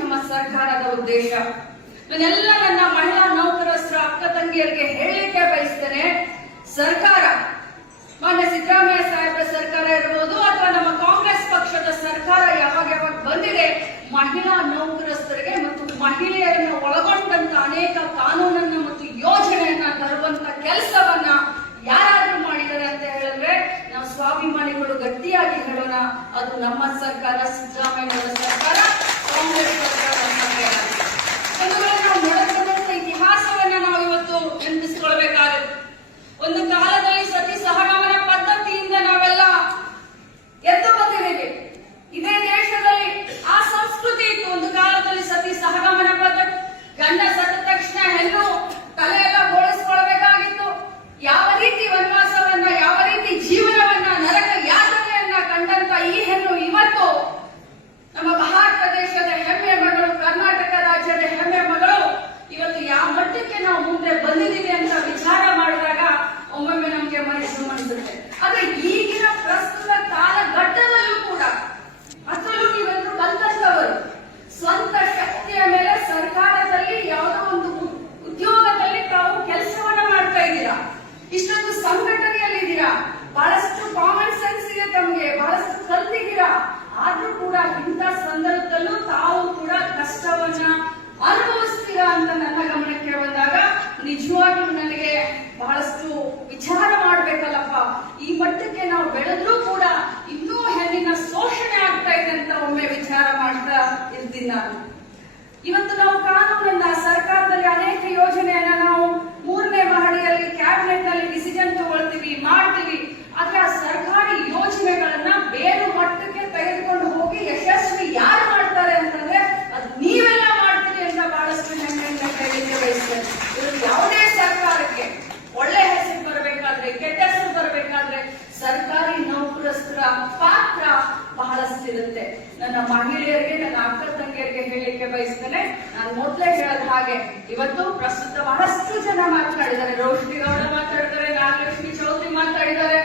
ನಮ್ಮ ಸರ್ಕಾರದ ಉದ್ದೇಶ. ನಾನೆಲ್ಲ ನನ್ನ ಮಹಿಳಾ ನೌಕರಸ್ತ್ರ ಅಕ್ಕ ತಂಗಿಯರಿಗೆ ಹೇಳಲಿಕ್ಕೆ ಬಯಸ್ತೇನೆ. ಸರ್ಕಾರ, ಮಾನ್ಯ ಸಿದ್ದರಾಮಯ್ಯ ಸಾಹೇಬರ ಸರ್ಕಾರ ಇರ್ಬೋದು ಅಥವಾ ನಮ್ಮ ಕಾಂಗ್ರೆಸ್ ಪಕ್ಷದ ಸರ್ಕಾರ ಯಾವಾಗ ಯಾವಾಗ ಬಂದಿದೆ, ಮಹಿಳಾ ನೌಕರಸ್ಥರಿಗೆ ಮತ್ತು ಮಹಿಳೆಯರನ್ನು ಒಳಗೊಂಡಂತ ಅನೇಕ ಕಾನೂನನ್ನ ಮತ್ತು ಯೋಜನೆಯನ್ನ ತರುವಂತ ಕೆಲಸವನ್ನ ಯಾರಾದ್ರೂ ಮಾಡಿದ್ದಾರೆ ಅಂತ ಹೇಳಿದ್ರೆ, ನಾವು ಸ್ವಾಭಿಮಾನಿಗಳು ಗಟ್ಟಿಯಾಗಿ ಹೇಳೋಣ. ಅದು ನಮ್ಮ ಸರ್ಕಾರ, ಸಿದ್ದರಾಮಯ್ಯ ಸರ್ಕಾರ. 頑張れ! ಸಂದರ್ಭದಲ್ಲೂ ತಾವು ಕೂಡ ಕಷ್ಟವನ್ನ ಅನುಭವಿಸ್ತೀರಾ ಅಂತ ನನ್ನ ಗಮನಕ್ಕೆ ಬಂದಾಗ ನಿಜವಾಗ್ಲೂ ನನಗೆ ಬಹಳಷ್ಟು ವಿಚಾರ ಮಾಡ್ಬೇಕಲ್ಲಪ್ಪ. ಈ ಮಟ್ಟಕ್ಕೆ ನಾವು ಬೆಳೆದ್ರೂ ಕೂಡ ಇನ್ನೂ ಹೆಣ್ಣಿನ ಶೋಷಣೆ ಆಗ್ತಾ ಇದೆ ಅಂತ ಒಮ್ಮೆ ವಿಚಾರ ಮಾಡ್ತಾ ಇರ್ತೀನಿ ನಾನು. ಇವತ್ತು ನಾವು ಕಾನೂನನ್ನ ಸರ್ಕಾರದಲ್ಲಿ ಅನೇಕ ಯೋಜನೆಯನ್ನ ನಾವು ಬಹಳಷ್ಟಿರುತ್ತೆ ನನ್ನ ಮಹಿಳೆಯರಿಗೆ, ನನ್ನ ಅಕ್ಕ ತಂಗಿಯರಿಗೆ ಹೇಳಲಿಕ್ಕೆ ಬಯಸ್ತೇನೆ. ನಾನು ಮೊದಲೇ ಹೇಳದ ಹಾಗೆ, ಇವತ್ತು ಪ್ರಸ್ತುತ ಬಹಳಷ್ಟು ಜನ ಮಾತನಾಡಿದ್ದಾರೆ ರೋಹಿಣಿ ಗೌಡ ಮಾತಾಡಿದ್ದಾರೆ ನಾಗಲಕ್ಷ್ಮಿ ಚೌಧರಿ ಮಾತಾಡಿದ್ದಾರೆ.